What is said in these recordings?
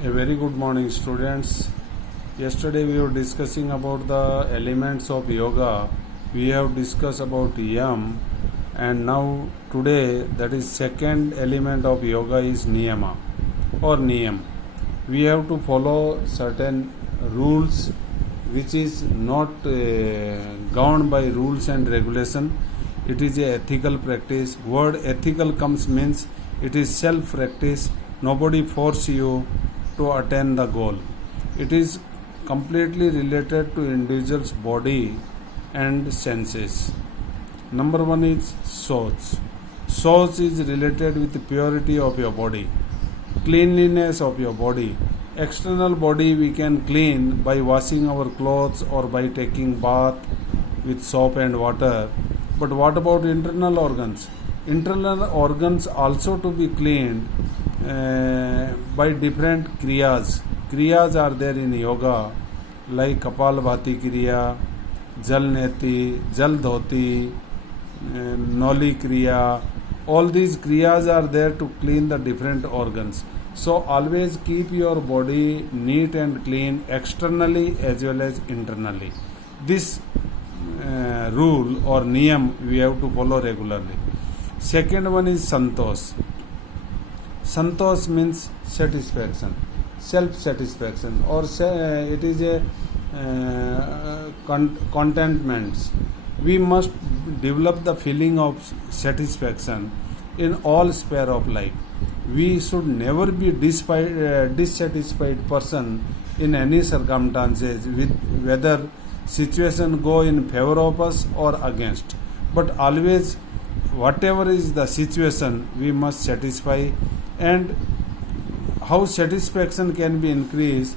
A very good morning, students. Yesterday we were discussing about the elements of yoga. We have discussed about yam, and now today that is second element of yoga is niyama or niyam. We have to follow certain rules which is not governed by rules and regulation. It is a ethical practice. Word ethical comes means it is self practice. Nobody force you to attain the goal. It is completely related to individual's body and senses. Number one is soch. Soch is related with the purity of your body, cleanliness of your body. External body we can clean by washing our clothes or by taking bath with soap and water. But what about internal organs? Internal organs also to be cleaned by different kriyas. Kriyas are there in yoga like Kapalbhati Kriya, Jal Neti, Jal Dhoti, Noli Kriya. All these kriyas are there to clean the different organs. So always keep your body neat and clean externally as well as internally. This rule or niyam we have to follow regularly. Second one is santosh. Santosh means satisfaction, self-satisfaction, or it is a contentment. We must develop the feeling of satisfaction in all sphere of life. We should never be dissatisfied person in any circumstances with whether situation go in favor of us or against. But always, whatever is the situation, we must satisfy. And how satisfaction can be increased?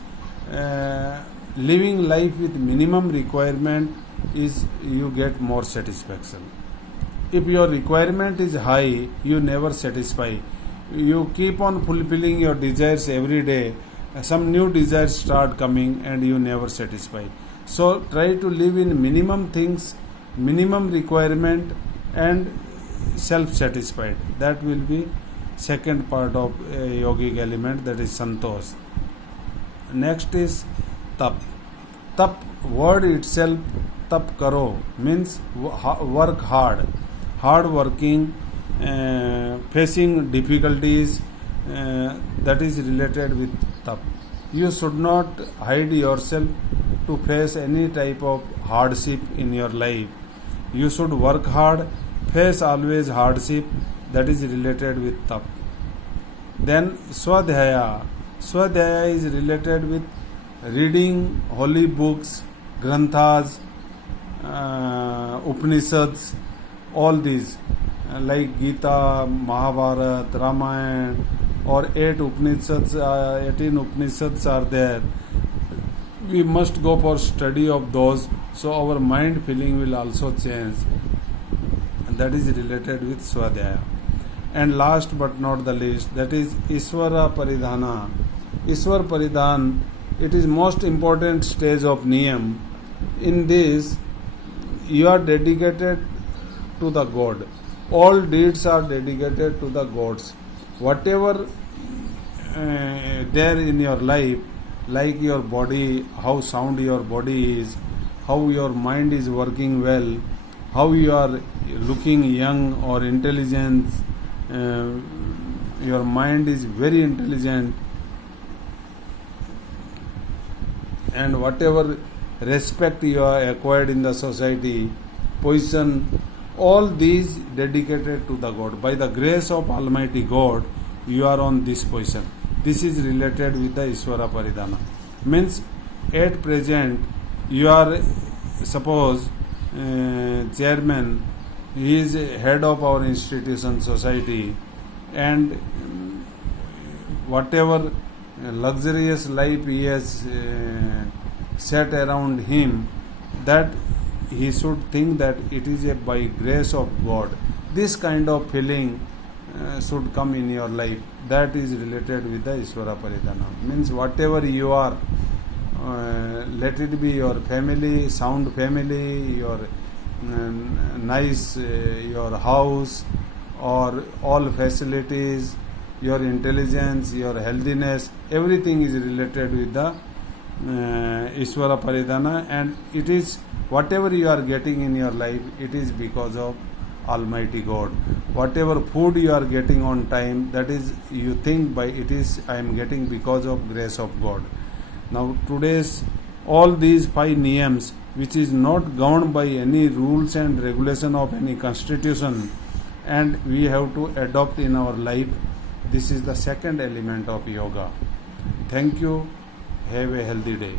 Living life with minimum requirement is you get more satisfaction. If your requirement is high, you never satisfy. You keep on fulfilling your desires every day. Some new desires start coming and you never satisfy. So try to live in minimum things, minimum requirement, and self-satisfied. That will be second part of a yogic element, that is santosh. Next is tap. Tap word itself, tap karo, means work hard, hard working, facing difficulties, that is related with tap. You should not hide yourself to face any type of hardship in your life. You should work hard, face always hardship, that is related with tap. Then swadhyaya. Swadhyaya is related with reading holy books, granthas, Upanishads, all these like Gita, Mahabharata, Ramayana, or 18 Upanishads are there. We must go for study of those, so our mind feeling will also change. And that is related with Swadhyaya. And last but not the least, that is Iswara Paridhana. Iswar Paridhan, it is most important stage of Niyam. In this, you are dedicated to the God. All deeds are dedicated to the gods. Whatever there in your life, like your body, how sound your body is, how your mind is working well, how you are looking young or intelligent, your mind is very intelligent, and whatever respect you are acquired in the society, position, all these dedicated to the God. By the grace of Almighty God, you are on this position. This is related with the Iswara Paridhana. Means at present you are, suppose chairman, he is head of our institution, society, and whatever luxurious life he has set around him, that he should think that it is by grace of God. This kind of feeling should come in your life. That is related with the Iswara Paridhana. Means whatever you are, let it be your family, sound family, your nice your house, or all facilities, your intelligence, your healthiness, everything is related with the Ishvara Paridhana, and it is whatever you are getting in your life, it is because of Almighty God. Whatever food you are getting on time, that is, you think by it is I am getting because of grace of God. Now today's all these 5 niyams, which is not governed by any rules and regulation of any constitution, and we have to adopt in our life. This is the second element of yoga. Thank you. Have a healthy day.